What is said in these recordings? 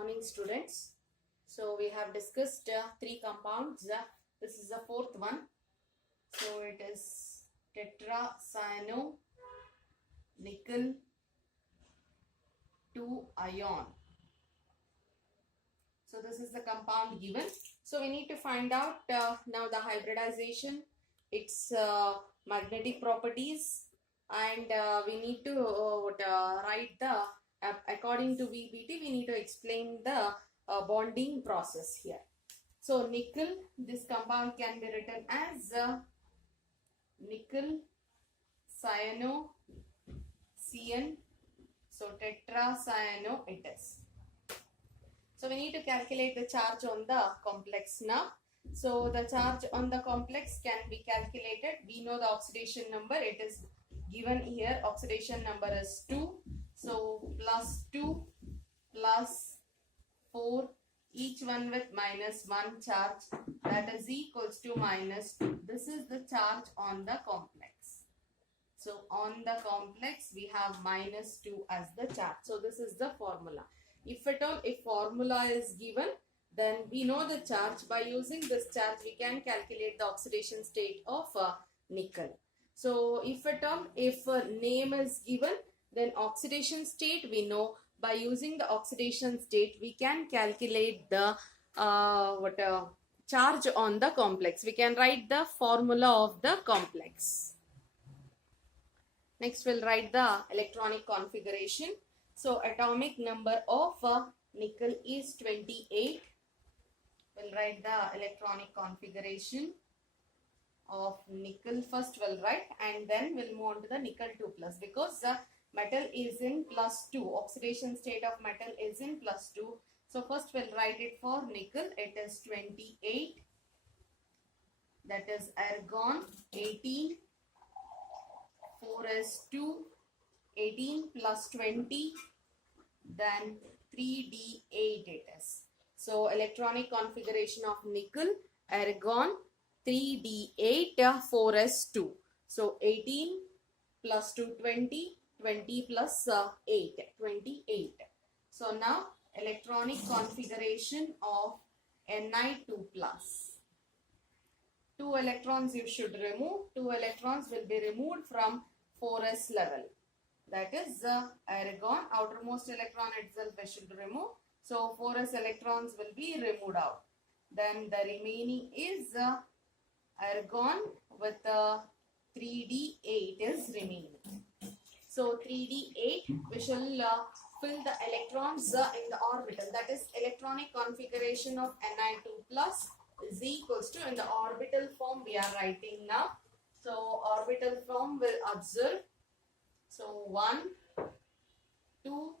morning, students. So we have discussed three compounds. This is the fourth one. So it is tetracyano nickel 2 ion. So this is the compound given. So we need to find out now the hybridization, its magnetic properties, and we need to write the according to VBT. We need to explain the bonding process here. So nickel, this compound can be written as nickel cyano CN. So tetracyano it is. So we need to calculate the charge on the complex now. So the charge on the complex can be calculated. We know the oxidation number. It is given here. Oxidation number is 2. So plus 2 plus 4, each one with minus 1 charge, that is equals to minus 2. This is the charge on the complex. So on the complex we have minus 2 as the charge. So this is the formula. If at all, if formula is given, then we know the charge. By using this charge, we can calculate the oxidation state of nickel. So if at all, if a name is given, then oxidation state we know. By using the oxidation state, we can calculate the charge on the complex. We can write the formula of the complex. Next, we'll write the electronic configuration. So atomic number of nickel is 28. We'll write the electronic configuration of nickel. First we'll write, and then we'll move on to the nickel 2 plus, because the metal is in plus 2. Oxidation state of metal is in plus 2. So first we'll write it for nickel. It is 28. That is argon 18. 4 is 2. 18 plus 20. Then 3d8 it is. So electronic configuration of nickel, argon, 3d8, 4s2. So 18 plus 2, 20, 20 plus 8, 28. So now electronic configuration of Ni2 plus. 2 electrons you should remove. 2 electrons will be removed from 4s level. That is argon. Outermost electron itself I should remove. So 4s electrons will be removed out. Then the remaining is argon with 3d8 is remaining. So 3d8 we shall fill the electrons in the orbital. That is electronic configuration of Ni2 plus is equals to, in the orbital form we are writing now. So orbital form will observe. So 1, 2,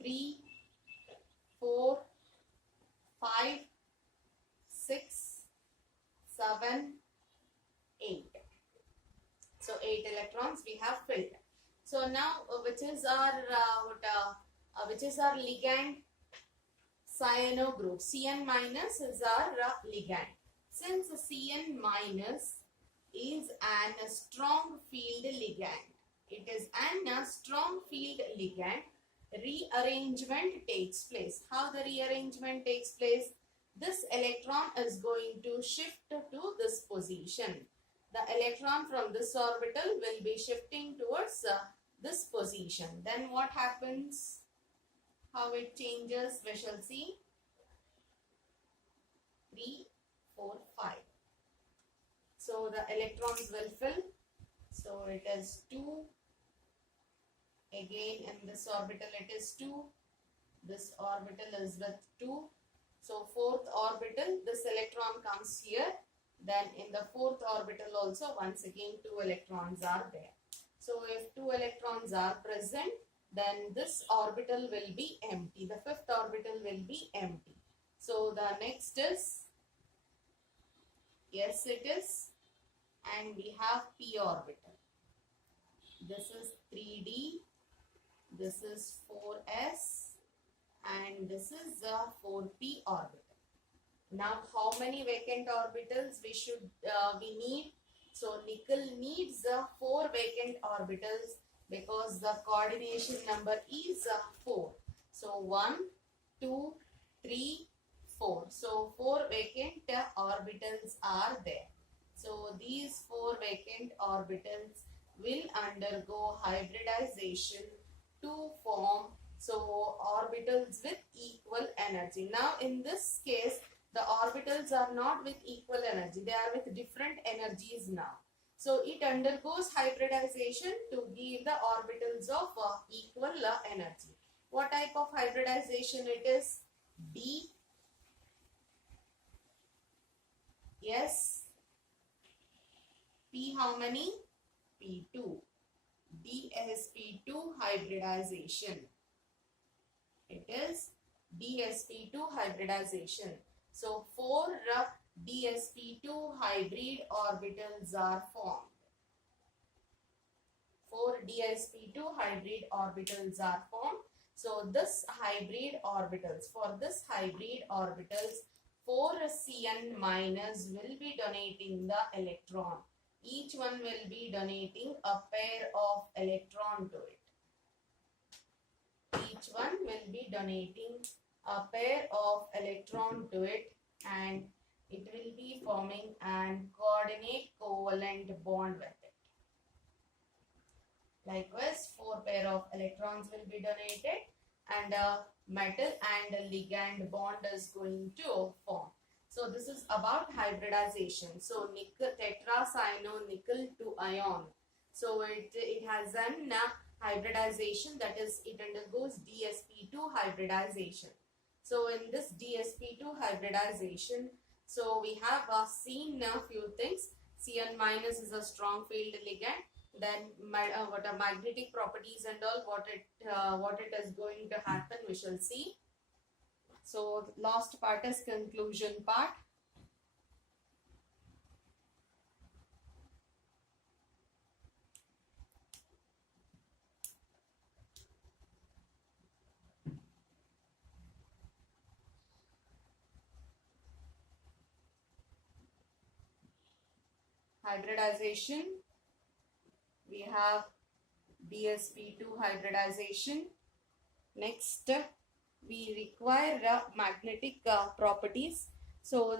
3, 4, 5, 6, 7, 8. So 8 electrons we have filled. So now which is our ligand? Cyano group. Cn minus is our ligand. Since Cn minus is an strong field ligand, it is an strong field ligand, rearrangement takes place. How the rearrangement takes place? This electron is going to shift to this position. The electron from this orbital will be shifting towards this position. Then what happens? How it changes? We shall see. 3, 4, 5. So the electrons will fill. So it is 2. Again in this orbital it is 2. This orbital is with 2. So fourth orbital, this electron comes here. Then in the fourth orbital also once again 2 electrons are there. So if 2 electrons are present, then this orbital will be empty. The fifth orbital will be empty. So the next is, yes it is, and we have p orbital. This is 3d, this is 4s, and this is the 4p orbital. Now how many vacant orbitals we need? So nickel needs 4 vacant orbitals because the coordination number is 4. So 1, 2, 3, 4. So 4 vacant orbitals are there. So these 4 vacant orbitals will undergo hybridization to form orbitals with equal energy. Now in this case, the orbitals are not with equal energy, they are with different energies now. So it undergoes hybridization to give the orbitals of equal energy. What type of hybridization it is? D, S, P how many? P2. DsP2 hybridization. It is DsP2 hybridization. So 4 DsP2 hybrid orbitals are formed. 4 DsP2 hybrid orbitals are formed. So this hybrid orbitals, for this hybrid orbitals, 4 Cn minus will be donating the electron. Each one will be donating a pair of electron to it. Each one will be donating a pair of electron to it, and it will be forming an coordinate covalent bond with it. Likewise, 4 pair of electrons will be donated, and a metal and a ligand bond is going to form. So this is about hybridization. So nickel tetracyano nickel to ion. So it has an hybridization, that is it undergoes DsP2 hybridization. So in this DsP2 hybridization, so we have seen a few things. Cn minus is a strong field ligand. Then what are magnetic properties and all, what it is going to happen, we shall see. So last part is conclusion part. Hybridization. We have DsP2 hybridization. Next, we require magnetic properties. So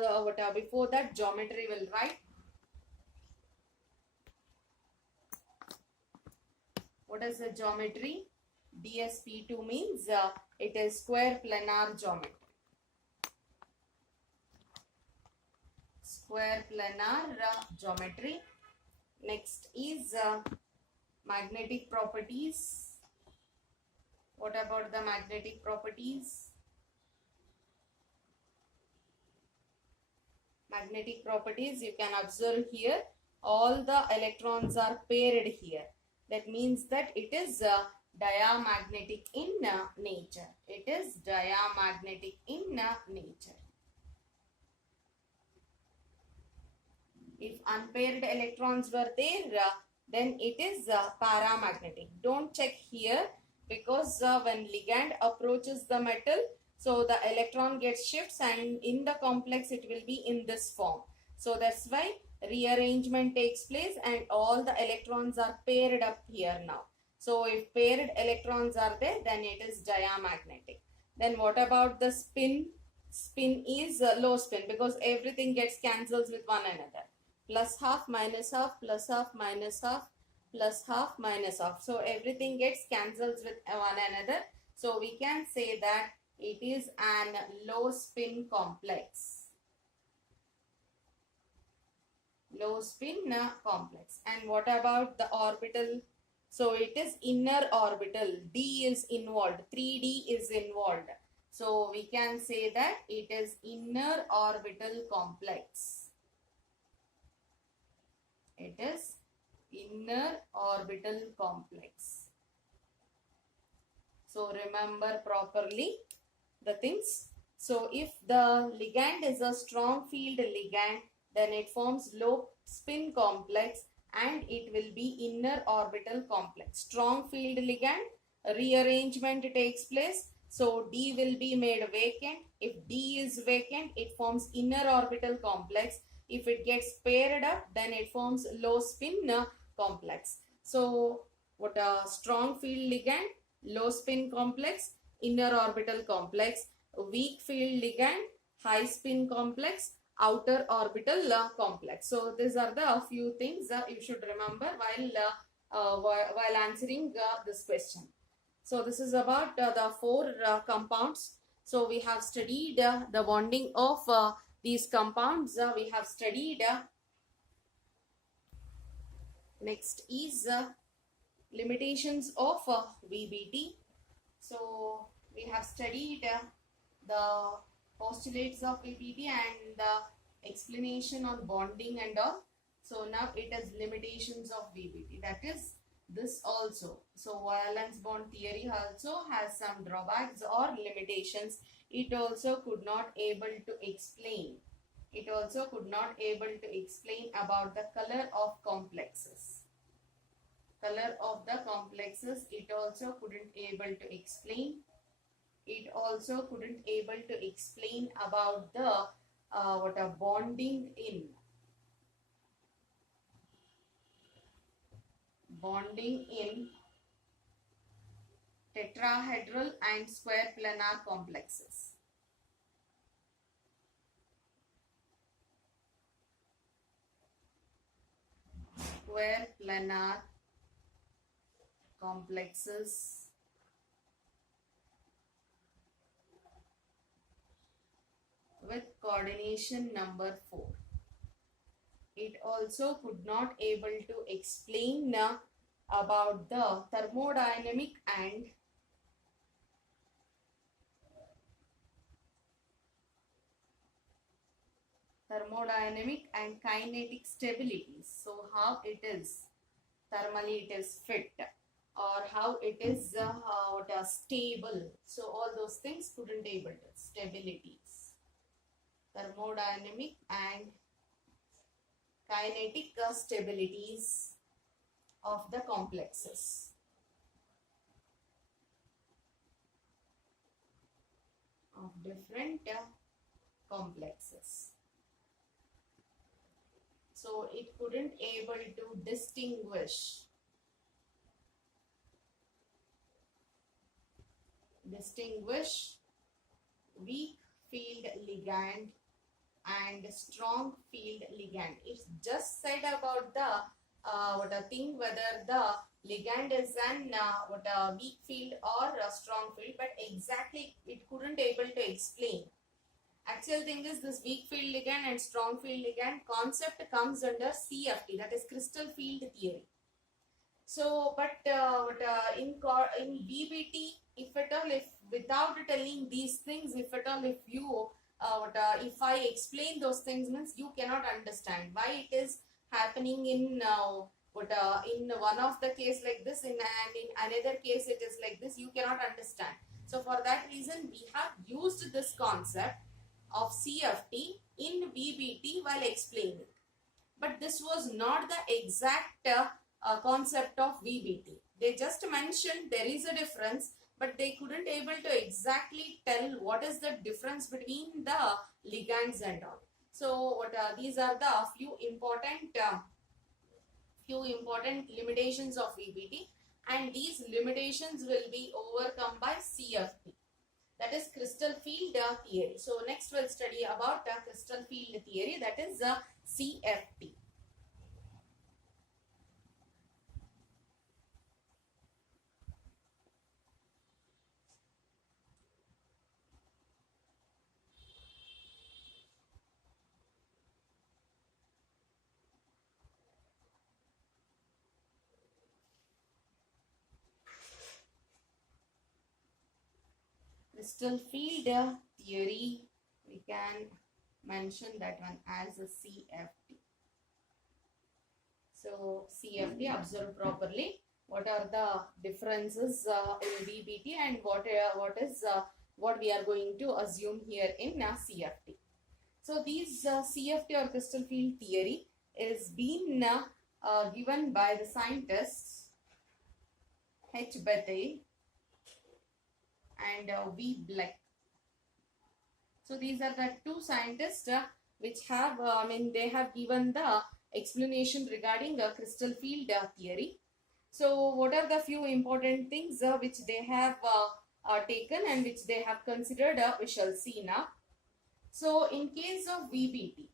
before that, geometry will write. What is the geometry? DsP2 means it is square planar geometry. Square planar geometry. Next is magnetic properties. What about the magnetic properties? Magnetic properties, you can observe here, all the electrons are paired here. That means that it is diamagnetic in nature. It is diamagnetic in nature. If unpaired electrons were there, then it is paramagnetic. Don't check here, because when ligand approaches the metal, so the electron gets shifts, and in the complex it will be in this form. So that's why rearrangement takes place and all the electrons are paired up here now. So if paired electrons are there, then it is diamagnetic. Then what about the spin? Spin is low spin, because everything gets cancels with one another. Plus half, minus half, plus half, minus half, plus half, minus half. So everything gets cancels with one another. So we can say that it is an low spin complex. Low spin complex. And what about the orbital? So it is inner orbital. D is involved. 3D is involved. So we can say that it is inner orbital complex. It is inner orbital complex. So remember properly the things. So if the ligand is a strong field ligand, then it forms low spin complex and it will be inner orbital complex. Strong field ligand, rearrangement takes place. So D will be made vacant. If D is vacant, it forms inner orbital complex. If it gets paired up, then it forms low spin complex. So what a strong field ligand, low spin complex, inner orbital complex. weak field ligand, high spin complex, outer orbital complex. So these are the few things you should remember while answering this question. So this is about the four compounds. So we have studied the bonding of these compounds. We have studied next is limitations of VBT. So we have studied the postulates of VBT and the explanation on bonding and all. So now it is limitations of VBT, that is this also. So valence bond theory also has some drawbacks or limitations. It also could not able to explain. It also could not able to explain about the color of complexes. Color of the complexes it also couldn't able to explain. It also couldn't able to explain about the bonding in tetrahedral and square planar complexes. Square planar complexes with coordination number 4. It also could not able to explain about the thermodynamic and kinetic stabilities. So how it is thermally it is fit, or how it is stable. So all those things couldn't able to. Stabilities, thermodynamic and kinetic stabilities of the complexes. Of different complexes. So it couldn't able to distinguish weak field ligand and strong field ligand. It's just said about the thing whether the ligand is an weak field or a strong field, but exactly it couldn't able to explain. Actual thing is this weak field ligand and strong field ligand concept comes under CFT, that is crystal field theory. So, but in VBT, if at all, if without telling these things, if at all, if I explain those things, means you cannot understand why it is happening in in one of the case like this, and in another case it is like this. You cannot understand. So for that reason, we have used this concept of CFT in VBT while explaining. But this was not the exact concept of VBT. They just mentioned there is a difference, but they couldn't able to exactly tell what is the difference between the ligands and all. So these are the few important limitations of VBT, and these limitations will be overcome by CFT. That is crystal field theory. So next we'll study about crystal field theory, that is CFT. Crystal field theory, we can mention that one as a CFT. So CFT, observe properly what are the differences in VBT and what we are going to assume here in CFT. So these CFT or crystal field theory is being given by the scientists H. Bethel and V. Black. So these are the two scientists which have, they have given the explanation regarding crystal field theory. So what are the few important things which they have taken and which they have considered, we shall see now. So in case of VBT,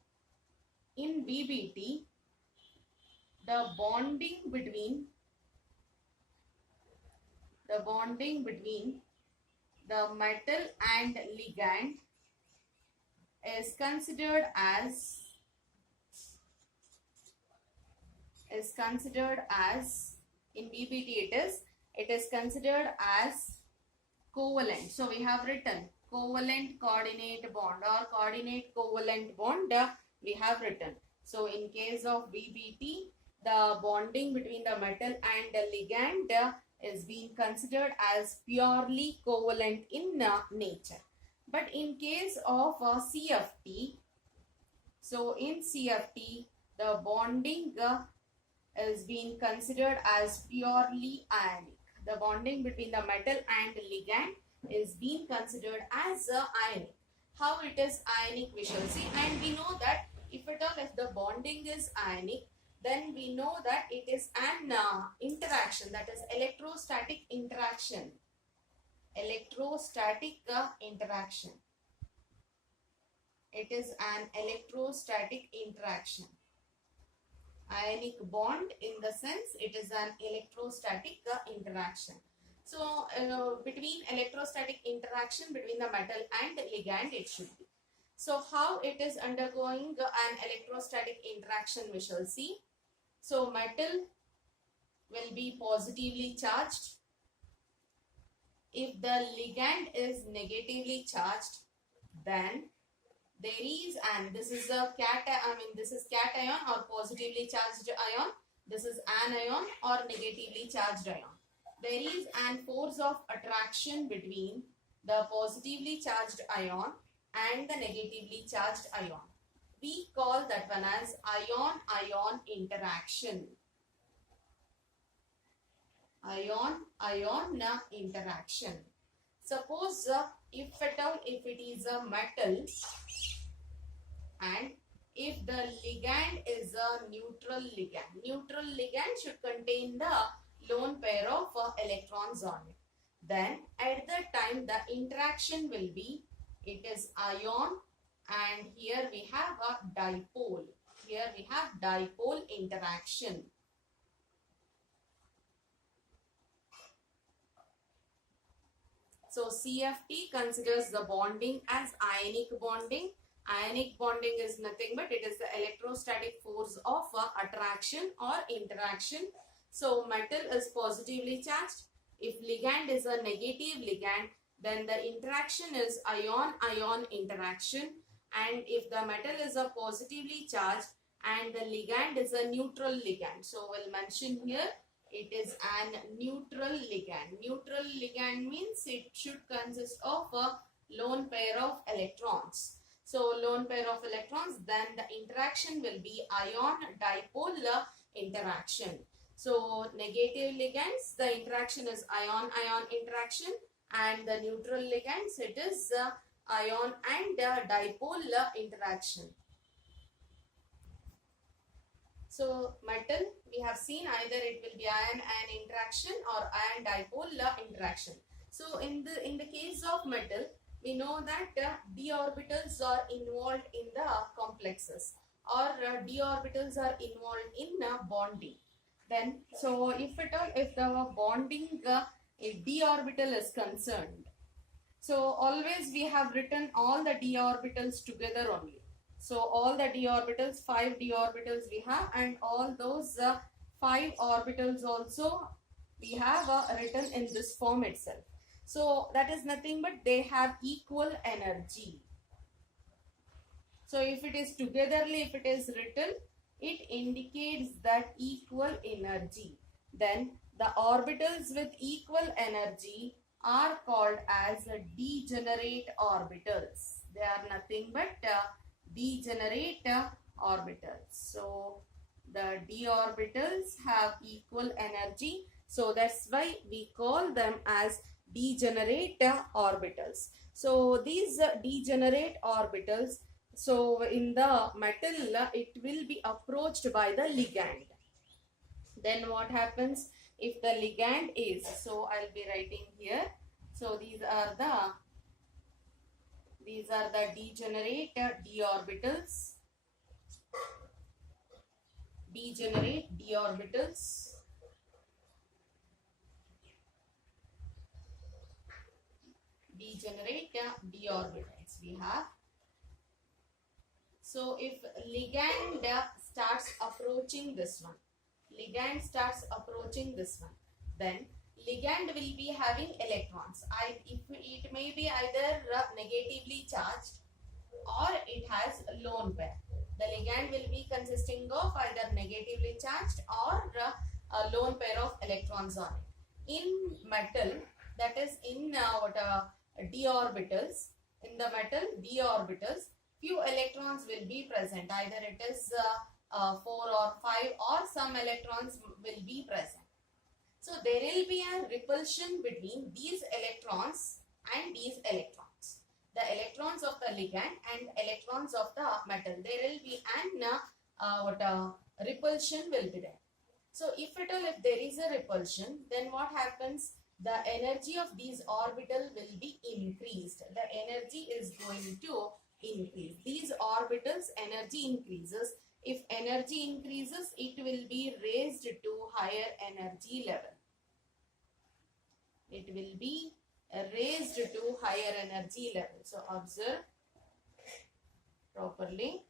in VBT, the bonding between the metal and ligand is considered as in VBT it is considered as covalent. So we have written covalent coordinate bond or coordinate covalent bond, we have written. So in case of VBT, the bonding between the metal and the ligand is being considered as purely covalent in nature. But in case of CFT, so in CFT, the bonding is being considered as purely ionic. The bonding between the metal and ligand is being considered as ionic. How it is ionic, we shall see. And we know that if the bonding is ionic, then we know that it is an interaction, that is electrostatic interaction. Electrostatic interaction. It is an electrostatic interaction. Ionic bond, in the sense it is an electrostatic interaction. So between electrostatic interaction between the metal and ligand it should be. So how it is undergoing an electrostatic interaction, we shall see. So metal will be positively charged. If the ligand is negatively charged, then there is, and this is a cation or positively charged ion. This is anion or negatively charged ion. There is an force of attraction between the positively charged ion and the negatively charged ion. We call that one as ion-ion interaction. Ion-ion interaction. Suppose if it is a metal and if the ligand is a neutral ligand should contain the lone pair of electrons on it. Then at that time the interaction will be, it is ion, and here we have a dipole. Here we have dipole interaction. So CFT considers the bonding as ionic bonding. Ionic bonding is nothing but it is the electrostatic force of attraction or interaction. So metal is positively charged. If ligand is a negative ligand, then the interaction is ion-ion interaction. And if the metal is a positively charged and the ligand is a neutral ligand, so we'll mention here it is an neutral ligand. Neutral ligand means it should consist of a lone pair of electrons. So lone pair of electrons, then the interaction will be ion-dipole interaction. So negative ligands, the interaction is ion-ion interaction, and the neutral ligands, it is ion and dipole interaction. So metal, we have seen either it will be ion-ion interaction or ion-dipole interaction. So in the case of metal, we know that d orbitals are involved in the complexes, or d orbitals are involved in bonding. Then, so if the bonding d orbital is concerned, so always we have written all the d orbitals together only. So all the d orbitals, 5 d orbitals we have, and all those 5 orbitals also we have written in this form itself. So that is nothing but they have equal energy. So if it is togetherly, if it is written, it indicates that equal energy. Then the orbitals with equal energy are called as degenerate orbitals. They are nothing but degenerate orbitals. So the d orbitals have equal energy. So that's why we call them as degenerate orbitals. So these degenerate orbitals, so in the metal it will be approached by the ligand. Then what happens if the ligand is, so I'll be writing here, So these are the degenerate d orbitals. Degenerate d orbitals. Degenerate d orbitals we have. So if ligand starts approaching this one, then ligand will be having electrons. It may be either negatively charged or it has lone pair. The ligand will be consisting of either negatively charged or a lone pair of electrons on it. In metal, that is in d orbitals, in the metal d orbitals, few electrons will be present. Either it is 4 or 5 or some electrons will be present. So there will be a repulsion between these electrons and these electrons. The electrons of the ligand and electrons of the metal. There will be an repulsion will be there. So if there is a repulsion, then what happens? The energy of these orbital will be increased. The energy is going to increase. These orbitals energy increases. If energy increases, it will be raised to higher energy level. It will be raised to higher energy level. So observe properly.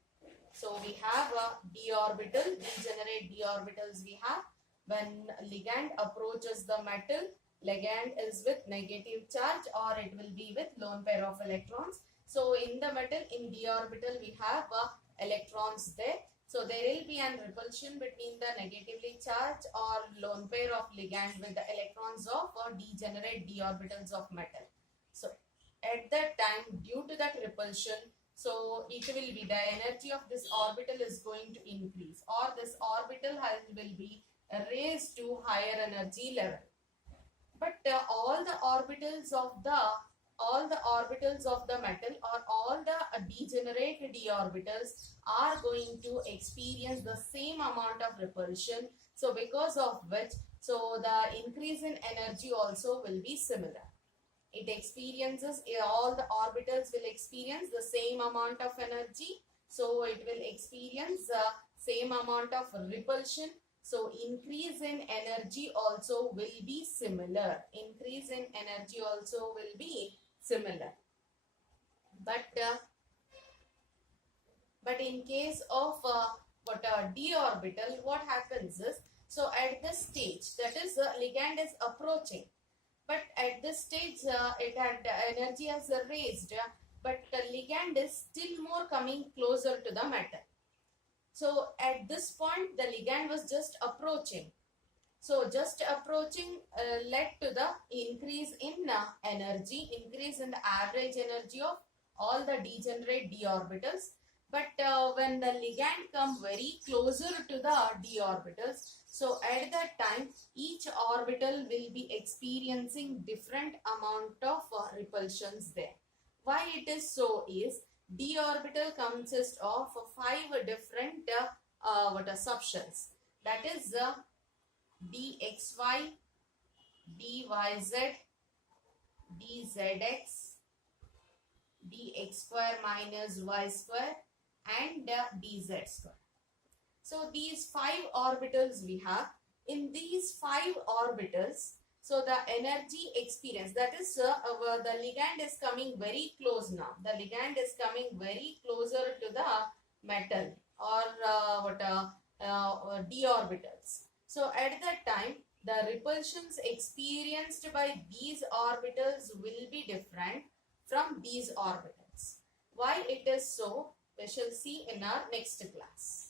So we have a d orbital, degenerate d orbitals we have. When ligand approaches the metal, ligand is with negative charge or it will be with lone pair of electrons. So in the metal, in d orbital, we have electrons there. So there will be an repulsion between the negatively charged or lone pair of ligand with the electrons of degenerate d orbitals of metal. So at that time, due to that repulsion, so it will be the energy of this orbital is going to increase, or this orbital will be raised to higher energy level. But all the orbitals of the metal or all the degenerate d orbitals are going to experience the same amount of repulsion. So because of which, so the increase in energy also will be similar. It experiences, all the orbitals will experience the same amount of energy. So it will experience the same amount of repulsion. So increase in energy also will be similar. Increase in energy also will be similar. But in case of d orbital, what happens is, so at this stage, that is ligand is approaching, but at this stage it had energy as raised, but the ligand is still more coming closer to the metal. So at this point, the ligand was just approaching. So just approaching led to the increase in energy, increase in the average energy of all the degenerate d orbitals. But when the ligand come very closer to the d orbitals, so at that time each orbital will be experiencing different amount of repulsions there. Why it is so is, d orbital consists of 5 different subshells. That is dxy, dyz, dzx, dx square minus y square, and dz square. So these 5 orbitals we have. In these 5 orbitals, so the energy experience, that is the ligand is coming very close now. The ligand is coming very closer to the metal or d orbitals. So at that time, the repulsions experienced by these orbitals will be different from these orbitals. Why it is so, we shall see in our next class.